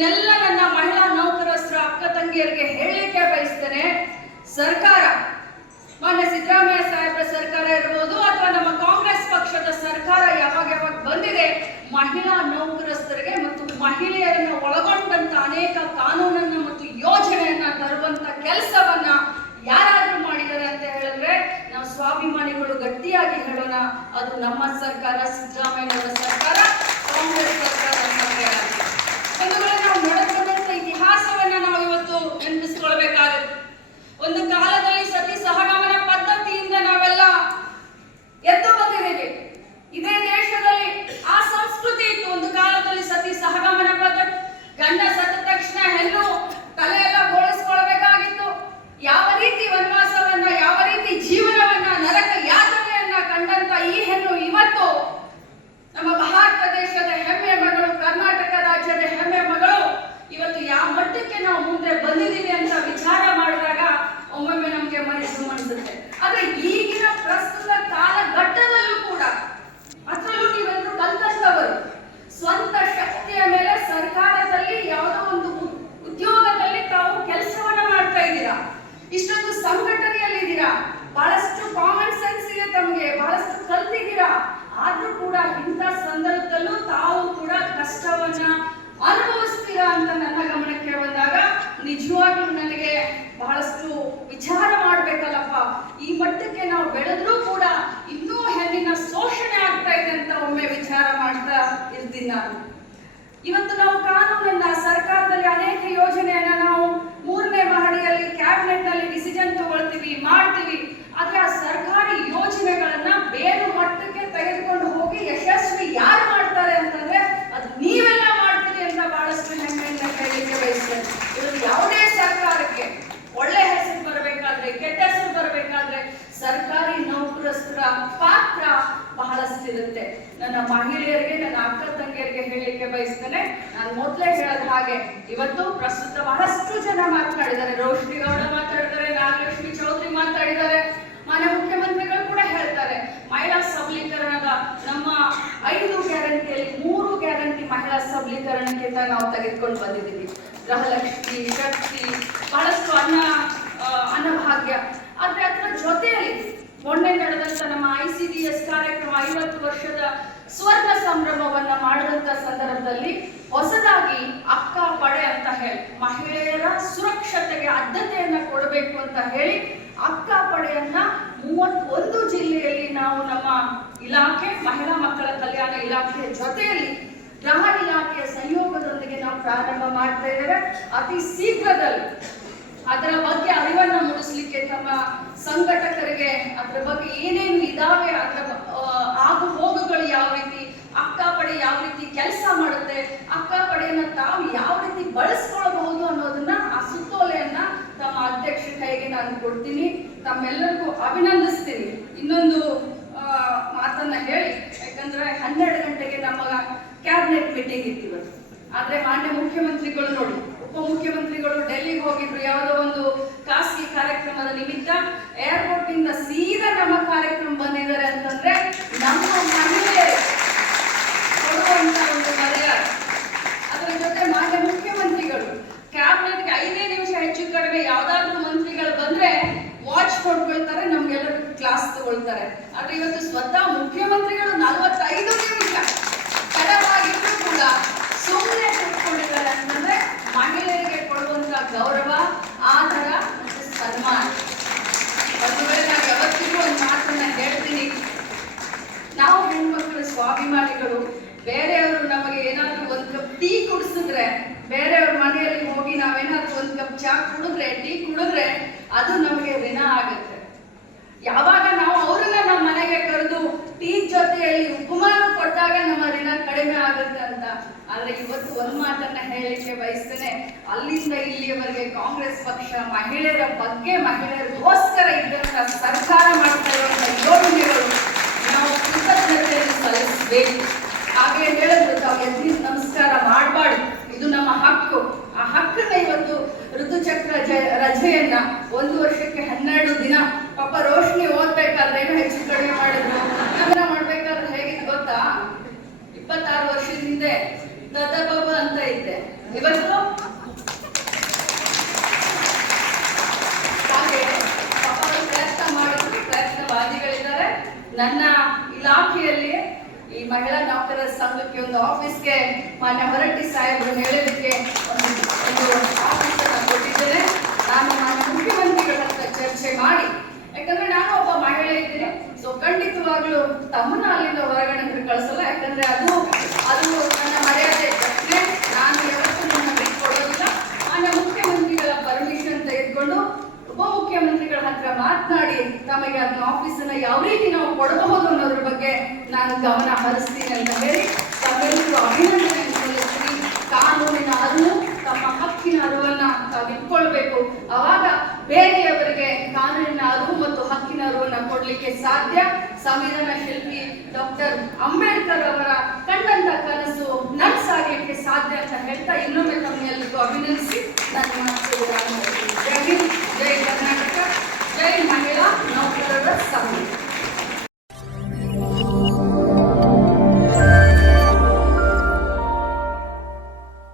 ನಾನೆಲ್ಲ ನನ್ನ ಮಹಿಳಾ ನೌಕರಸ್ಥರ ಅಕ್ಕ ತಂಗಿಯರಿಗೆ ಹೇಳಲಿಕ್ಕೆ ಬಯಸ್ತೇನೆ, ಸರ್ಕಾರ ಮಾನ್ಯ ಸಿದ್ದರಾಮಯ್ಯ ಸಾಹೇಬ್ರ ಸರ್ಕಾರ ಇರಬಹುದು ಅಥವಾ ನಮ್ಮ ಕಾಂಗ್ರೆಸ್ ಪಕ್ಷದ ಸರ್ಕಾರ ಯಾವಾಗ ಬಂದಿದೆ, ಮಹಿಳಾ ನೌಕರಸ್ಥರಿಗೆ ಮತ್ತು ಮಹಿಳೆಯರನ್ನ ಒಳಗೊಂಡಂತ ಅನೇಕ ಕಾನೂನನ್ನ ಮತ್ತು ಯೋಜನೆಯನ್ನ ತರುವಂತ ಕೆಲಸವನ್ನ ಯಾರಾದ್ರೂ ಮಾಡಿದ್ದಾರೆ ಅಂತ ಹೇಳಿದ್ರೆ ನಾವು ಸ್ವಾಭಿಮಾನಿಗಳು ಗಟ್ಟಿಯಾಗಿ ಹೇಳೋಣ, ಅದು ನಮ್ಮ ಸರ್ಕಾರ, ಸಿದ್ದರಾಮಯ್ಯನವರ ಸರ್ಕಾರ, ಕಾಂಗ್ರೆಸ್ ಸರ್ಕಾರ ಅಂತ ಹೇಳೋಣ. ಒಂದು ವೇಳೆ ನಾವು ನಡೆದಂತ ಇತಿಹಾಸವನ್ನ ನಾವು ಇವತ್ತು ನೆನಪಿಸ್ಕೊಳ್ಬೇಕಾಗುತ್ತೆ. ಒಂದು ಕಾಲದಲ್ಲಿ ಸತಿ ಸಹಗಮನ ಪದ್ಧತಿಯಿಂದ ನಾವೆಲ್ಲ ಎದ್ದು ಬಂದಿದ್ದೇವೆ. ಇದೇ ದೇಶದಲ್ಲಿ ಆ ಸಂಸ್ಕೃತಿ ಇತ್ತು. ಒಂದು ಕಾಲದಲ್ಲಿ ಸತಿ ಸಹಗಮನ ಪದ್ಧತಿ, ಗಂಡ ಸತ್ತ ತಕ್ಷಣ ಹೆಣ್ಣು ತಲೆ ಎಲ್ಲ ಬೋಳಿಸ್ಕೊಳ್ಬೇಕಾಗಿತ್ತು. ಯಾವ ರೀತಿ ವನವಾಸವನ್ನ, ಯಾವ ರೀತಿ ಜೀವನವನ್ನ, ನರಕ ಯಾತನೆಯನ್ನ ಕಂಡಂತ ಈ ಹೆಣ್ಣು ಇವತ್ತು ನಮ್ಮ ಭಾರತ ದೇಶದ ಹೆಮ್ಮೆ ಮಗಳು, ಕರ್ನಾಟಕ ರಾಜ್ಯದ ಹೆಮ್ಮೆ ಮಗಳು, ಇವತ್ತು ಯಾವ ಮಟ್ಟಕ್ಕೆ ನಾವು ಮುಂದೆ ಬಂದಿದ್ದೀವಿ ಅಂತ ವಿಚಾರ ಮಾಡಿದಾಗ ಒಮ್ಮೊಮ್ಮೆ ನಮಗೆ ಮನಸ್ಸು ಅನಿಸುತ್ತೆ. ಆದ್ರೆ ಈಗಿನ ಪ್ರಸ್ತುತ ಕಾಲಘಟ್ಟದಲ್ಲೂ ಕೂಡ, ಅದರಲ್ಲೂ ನೀವೆಲ್ಲರೂ ಕಲ್ತವರು, ಸ್ವಂತ ಶಕ್ತಿಯ ಮೇಲೆ ಸರ್ಕಾರದಲ್ಲಿ ಯಾವುದೋ ಒಂದು ಉದ್ಯೋಗದಲ್ಲಿ ತಾವು ಕೆಲಸವನ್ನ ಮಾಡ್ತಾ ಇದ್ದೀರಾ, ಇಷ್ಟೊಂದು ಸಂಘಟನೆಯಲ್ಲಿದ್ದೀರಾ, ಬಹಳಷ್ಟು ಕಾಮನ್ ಸೆನ್ಸ್ ಇದೆ ತಮಗೆ, ಬಹಳಷ್ಟು ಕಲ್ತಿದ್ದೀರಾ. ಆದ್ರೂ ಕೂಡ ಇಂಥ ಸಂದರ್ಭದಲ್ಲೂ ತಾವು ಕೂಡ ಕಷ್ಟವನ್ನ ಅನುಭವಿಸ್ತೀರಾ ಅಂತ ನನ್ನ ಗಮನಕ್ಕೆ ಬಂದಾಗ ನಿಜವಾಗ್ಲೂ ನನಗೆ ಬಹಳಷ್ಟು ವಿಚಾರ ಮಾಡ್ಬೇಕಲ್ಲಪ್ಪ. ಈ ಮಟ್ಟಕ್ಕೆ ನಾವು ಬೆಳೆದ್ರೂ ಕೂಡ ಇನ್ನೂ ಹೆಣ್ಣಿನ ಶೋಷಣೆ ಆಗ್ತಾ ಇದೆ ಅಂತ ಒಮ್ಮೆ ವಿಚಾರ ಮಾಡ್ತಾ ಇರ್ತೀನಿ ನಾನು. ಇವತ್ತು ನಾವು ಕಾನೂನನ್ನ, ಸರ್ಕಾರದಲ್ಲಿ ಅನೇಕ ಯೋಜನೆಯನ್ನ ನಾವು 3ನೇ ಮಹಡಿಯಲ್ಲಿ ಕ್ಯಾಬಿನೆಟ್ ನಲ್ಲಿ ಡಿಸಿಷನ್ ತಗೊಳ್ತೀವಿ, ಮಾಡ್ತೀವಿ. ಆದ್ರೆ ಆ ಸರ್ಕಾರಿ ಯೋಜನೆಗಳನ್ನ ಬೇರೆ ಮಟ್ಟಕ್ಕೆ ತೆಗೆದುಕೊಂಡು ಹೋಗಿ ಯಶಸ್ವಿ ಯಾರು ಮಾಡ್ತಾರೆ ಅಂತಂದ್ರೆ ಅದು ನೀವೆಲ್ಲ ಮಾಡ್ತೀರಿ ಅಂತ ಬಹಳಷ್ಟು ಹೆಮ್ಮೆಯಿಂದ ಹೇಳಲಿಕ್ಕೆ ಬಯಸ್ತೇನೆ. ಇದು ಯಾವುದೇ ಸರ್ಕಾರಕ್ಕೆ ಒಳ್ಳೆ ಹೆಸರು ಬರಬೇಕಾದ್ರೆ, ಕೆಟ್ಟ ಹೆಸರು ಬರಬೇಕಾದ್ರೆ ಸರ್ಕಾರಿ ನೌಕರಸ್ಥರ ಪಾತ್ರ ಬಹಳಷ್ಟಿರುತ್ತೆ. ನನ್ನ ಮಹಿಳೆಯರಿಗೆ, ನನ್ನ ಅಕ್ಕ ತಂಗಿಯರಿಗೆ ಹೇಳಲಿಕ್ಕೆ ಬಯಸ್ತೇನೆ. ನಾನು ಮೊದಲೇ ಹೇಳದ ಹಾಗೆ ಇವತ್ತು ಪ್ರಸ್ತುತ ಬಹಳಷ್ಟು ಜನ ಮಾತನಾಡಿದ್ದಾರೆ. ರೋಶ್ನಿ ಗೌಡ ಮಾತಾಡಿದ್ದಾರೆ, ನಾಗಲಕ್ಷ್ಮಿ ಚೌಧರಿ ಮಾತಾಡಿದ್ದಾರೆ, ಮಾನ್ಯ ಮುಖ್ಯಮಂತ್ರಿಗಳು ಕೂಡ ಹೇಳ್ತಾರೆ. ಮಹಿಳಾ ಸಬಲೀಕರಣದ ನಮ್ಮ 5 ಗ್ಯಾರಂಟಿಯಲ್ಲಿ 3 ಗ್ಯಾರಂಟಿ ಮಹಿಳಾ ಸಬಲೀಕರಣಕ್ಕೆ ನಾವು ತೆಗೆದುಕೊಂಡು ಬಂದಿದ್ದೀವಿ. ಗೃಹಲಕ್ಷ್ಮಿ, ಶಕ್ತಿ, ಬಹಳಷ್ಟು ಅನ್ನಭಾಗ್ಯ. ಆದ್ರೆ ಅದರ ಜೊತೆಯಲ್ಲಿ ಮೊನ್ನೆ ನಡೆದಂತ ನಮ್ಮ ICDS ಕಾರ್ಯಕ್ರಮ 50 ವರ್ಷದ ಸ್ವರ್ಣ ಸಂಭ್ರಮವನ್ನ ಮಾಡಿದಂತ ಸಂದರ್ಭದಲ್ಲಿ ಹೊಸದಾಗಿ ಅಕ್ಕ ಪಡೆ ಅಂತ ಹೇಳಿ ಮಹಿಳೆಯರ ಸುರಕ್ಷತೆಗೆ ಆದ್ಯತೆಯನ್ನ ಕೊಡಬೇಕು ಅಂತ ಹೇಳಿ ಅಕ್ಕ ಪಡೆಯನ್ನ 31 ಜಿಲ್ಲೆಯಲ್ಲಿ ನಾವು ನಮ್ಮ ಇಲಾಖೆ, ಮಹಿಳಾ ಮಕ್ಕಳ ಕಲ್ಯಾಣ ಇಲಾಖೆಯ ಜೊತೆಯಲ್ಲಿ ಗೃಹ ಇಲಾಖೆಯ ಸಂಯೋಗದೊಂದಿಗೆ ನಾವು ಪ್ರಾರಂಭ ಮಾಡ್ತಾ ಇದ್ದೇವೆ. ಅತಿ ಶೀಘ್ರದಲ್ಲಿ ಅದರ ಬಗ್ಗೆ ಅರಿವನ್ನ ಮೂಡಿಸ್ಲಿಕ್ಕೆ ತಮ್ಮ ಸಂಘಟಕರಿಗೆ ಅದರ ಬಗ್ಗೆ ಏನೇನು ಇದಾವೆ, ಅದರ ಆಗು ಹೋಗುಗಳು ಯಾವ ರೀತಿ, ಅಕ್ಕ ಪಡೆ ಯಾವ ರೀತಿ ಕೆಲಸ ಮಾಡುತ್ತೆ, ಅಕ್ಕ ಪಡೆಯನ್ನ ತಾವು ಯಾವ ರೀತಿ ಬಳಸ್ಕೊಳ್ಬಹುದು ಅನ್ನೋದನ್ನ, ಆ ಸುತ್ತೋಲೆಯನ್ನ ತಮ್ಮ ಅಧ್ಯಕ್ಷ ಕೈಗೆ ನಾನು ಕೊಡ್ತೀನಿ. ತಮ್ಮೆಲ್ಲರಿಗೂ ಅಭಿನಂದಿಸ್ತೀನಿ. ಇನ್ನೊಂದು ಮಾತನ್ನ ಹೇಳಿ, ಯಾಕಂದ್ರೆ 12 ಗಂಟೆಗೆ ನಮ್ಮ ಕ್ಯಾಬಿನೆಟ್ ಮೀಟಿಂಗ್ ಇತ್ತು. ಆದ್ರೆ ಮಾನ್ಯ ಮುಖ್ಯಮಂತ್ರಿಗಳು ನೋಡಿ, ಉಪಮುಖ್ಯಮಂತ್ರಿಗಳು ಡೆಲ್ಲಿಗೆ ಹೋಗಿದ್ರು ಯಾವುದೋ ಒಂದು ಖಾಸಗಿ ಕಾರ್ಯಕ್ರಮದ ನಿಮಿತ್ತ. ಏರ್ಪೋರ್ಟ್ ಇಂದ ಸೀದಾ ನಮ್ಮ ಕಾರ್ಯಕ್ರಮ ಬಂದಿದ್ದಾರೆ ಅಂತಂದ್ರೆ ನಮ್ಮ ಮಹಿಳೆಯರು ಕೊಡುವಂತ ಒಂದು ಮರ್ಯಾದೆ. ಅದರ ಜೊತೆ ಮಾನ್ಯ ಮುಖ್ಯಮಂತ್ರಿಗಳು ಕ್ಯಾಬಿನೆಟ್ಗೆ 5 ನಿಮಿಷ ಹೆಚ್ಚು ಕಡಿಮೆ ಯಾವ್ದಾದ್ರು ಮಂತ್ರಿಗಳು ಬಂದ್ರೆ ವಾಚ್ ಕೊಡ್ಕೊಳ್ತಾರೆ, ನಮ್ಗೆಲ್ಲರಿಗೂ ಕ್ಲಾಸ್ ತಗೊಳ್ತಾರೆ. ಆದ್ರೆ ಇವತ್ತು ಸ್ವತಃ ಮುಖ್ಯಮಂತ್ರಿಗಳು 45 ನಿಮಿಷ ತಡವಾಗಿದ್ರು ಕೂಡ ಸುಮ್ಮನೆ ಕೂತ್ಕೊಂಡಿದ್ದಾರೆ ಅಂತಂದ್ರೆ ಮಹಿಳೆಯರಿಗೆ ಕೊಡುವಂತ ಗೌರವ, ಆದರ ಮತ್ತು ಸನ್ಮಾನ. ಒಂದು ವೇಳೆ ನಾವು ಯಾವತ್ತಿಗೂ ಒಂದು ಮಾತನ್ನ ಹೇಳ್ತೀನಿ, ನಾವು ಹೆಣ್ಮಕ್ಳು ಸ್ವಾಭಿಮಾನಿಗಳು. ಬೇರೆಯವರು ನಮಗೆ ಏನಾದ್ರೂ 1 ಕಪ್ ಟೀ ಕುಡಿಸಿದ್ರೆ, ಬೇರೆಯವ್ರ ಮನೆಯಲ್ಲಿ ಹೋಗಿ ನಾವೇನಾದ್ರೂ 1 ಕಪ್ ಚಾ ಕುಡಿದ್ರೆ, ಟೀ ಕುಡಿದ್ರೆ ಅದು ನಮಗೆ ಋಣ ಆಗುತ್ತೆ. ಯಾವಾಗ ನಾವು ಅವ್ರನ್ನ ನಮ್ಮ ಮನೆಗೆ ಕರೆದು ಟೀ ಜೊತೆಯಲ್ಲಿ ಉಪಮಾನ ಕೊಟ್ಟಾಗ ನಮ್ಮ ಋಣ ಕಡಿಮೆ ಆಗುತ್ತೆ ಅಂತ. ಆದ್ರೆ ಇವತ್ತು ಒಂದು ಮಾತನ್ನ ಹೇಳಲಿಕ್ಕೆ ಬಯಸ್ತೇನೆ, ಅಲ್ಲಿಂದ ಇಲ್ಲಿಯವರೆಗೆ ಕಾಂಗ್ರೆಸ್ ಪಕ್ಷ ಮಹಿಳೆಯರ ಬಗ್ಗೆ, ಮಹಿಳೆಯರಿಗೋಸ್ಕರ ಇದ್ದಂತ ಸರ್ಕಾರ ಮಾಡ್ತಾ ಇರುವಂತ ಯೋಜನೆಗಳು ನಾವು ಕೃತಜ್ಞತೆಯನ್ನು ಸಲ್ಲಿಸಬೇಕು. ಹಾಗೆ ಹೇಳಿದ್ರು, ತಾವು ಎದ್ದು ನಮಸ್ಕಾರ ಮಾಡಬಾರ್ದು, ಇದು ನಮ್ಮ ಹಕ್ಕು. ಆ ಹಕ್ಕನ್ನ ಇವತ್ತು ಋತುಚಕ್ರ ರಜೆಯನ್ನ 1 ವರ್ಷಕ್ಕೆ 12 ದಿನ, ಪಾಪ ರೋಶ್ನಿ ಓದ್ಬೇಕಾದ್ರೆ ಏನೋ ಹೆಚ್ಚು ಕಡಿಮೆ ಮಾಡಿದ್ರು. ನಗರ ಮಾಡ್ಬೇಕಾದ್ರೆ ಹೇಗಿತ್ತು ಗೊತ್ತಾ, 26 ವರ್ಷದ ಹಿಂದೆ ದದಬಬ ಅಂತ ಇದ್ದೆ, ಇವತ್ತು ಹಾಗೆ ಪ್ರಯತ್ನವಾದಿಗಳಿದ್ದಾರೆ. ನನ್ನ ಇಲಾಖೆಯಲ್ಲಿ ಈ ಮಹಿಳಾ ನೌಕರರ ಸಂಘಕ್ಕೆ ಒಂದು ಆಫೀಸ್ಗೆ ಮಾನ್ಯ ಹೊರಟ್ಟಿ ಸಾಹೇಬರು ಹೇಳಲಿಕ್ಕೆ ಒಂದು ಆಫೀಸ್ ಅನ್ನು ಕೊಟ್ಟಿದ್ದೇನೆ. ನಾನು ಮಾನ್ಯ ಮುಖ್ಯಮಂತ್ರಿಗಳ ಹತ್ರ ಚರ್ಚೆ ಮಾಡಿ, ಯಾಕಂದ್ರೆ ನಾನು ಒಬ್ಬ ಮಹಿಳೆ ಇದ್ದೇನೆ, ಸೊ ಖಂಡಿತವಾಗ್ಲೂ ತಮ್ಮನ್ನ ಅಲ್ಲಿಂದ ಹೊರಗಡೆ ಕಳಿಸಲ್ಲ. ಯಾಕಂದ್ರೆ ಅದು ನನ್ನ ಮರ್ಯಾದೆ ಪ್ರಶ್ನೆ. ನಾನು ಯಾವತ್ತೂ ನನ್ನ ಬಿಟ್ಕೊಡೋದಿಲ್ಲ. ಮಾನ್ಯ ಮುಖ್ಯಮಂತ್ರಿಗಳ ಪರ್ಮಿಷನ್ ತೆಗೆದುಕೊಂಡು ಉಪಮುಖ್ಯಮಂತ್ರಿಗಳ ಹತ್ರ ಮಾತನಾಡಿ ತಮಗೆ ಅದನ್ನ ಆಫೀಸನ್ನ ಯಾವ ರೀತಿ ನಾವು ಕೊಡಬಹುದು ಅನ್ನೋದ್ರ ಬಗ್ಗೆ ನಾನು ಗಮನ ಹರಿಸ್ತೀನಿ ಅಂತ ಹೇಳಿ ತಾವೆಲ್ಲರೂ ಅಭಿನಂದನೆ ಸಲ್ಲಿಸ್ತೀನಿ. ಕಾನೂನಿನ ಅರಿವು, ತಮ್ಮ ಹಕ್ಕಿನ ಅರಿವನ್ನ ತಾವು ಇಟ್ಕೊಳ್ಬೇಕು. ಅವಾಗ ಬೇರೆಯವರಿಗೆ ಕಾನೂನಿನ ಅರಿವು ಮತ್ತು ಹಕ್ಕಿನ ಅರಿವನ್ನ ಕೊಡ್ಲಿಕ್ಕೆ ಸಾಧ್ಯ. ಸಂವಿಧಾನ ಶಿಲ್ಪಿ ಡಾಕ್ಟರ್ ಅಂಬೇಡ್ಕರ್ ಅವರ ಕಂಡಂತ ಕನಸು ನನಸಾಗಲಿಕ್ಕೆ ಸಾಧ್ಯ ಅಂತ ಹೇಳ್ತಾ ಇನ್ನೊಮ್ಮೆ ತಮ್ಮೆಲ್ಲರಿಗೂ ಅಭಿನಂದಿಸಿ ನನ್ನ ಮಾತು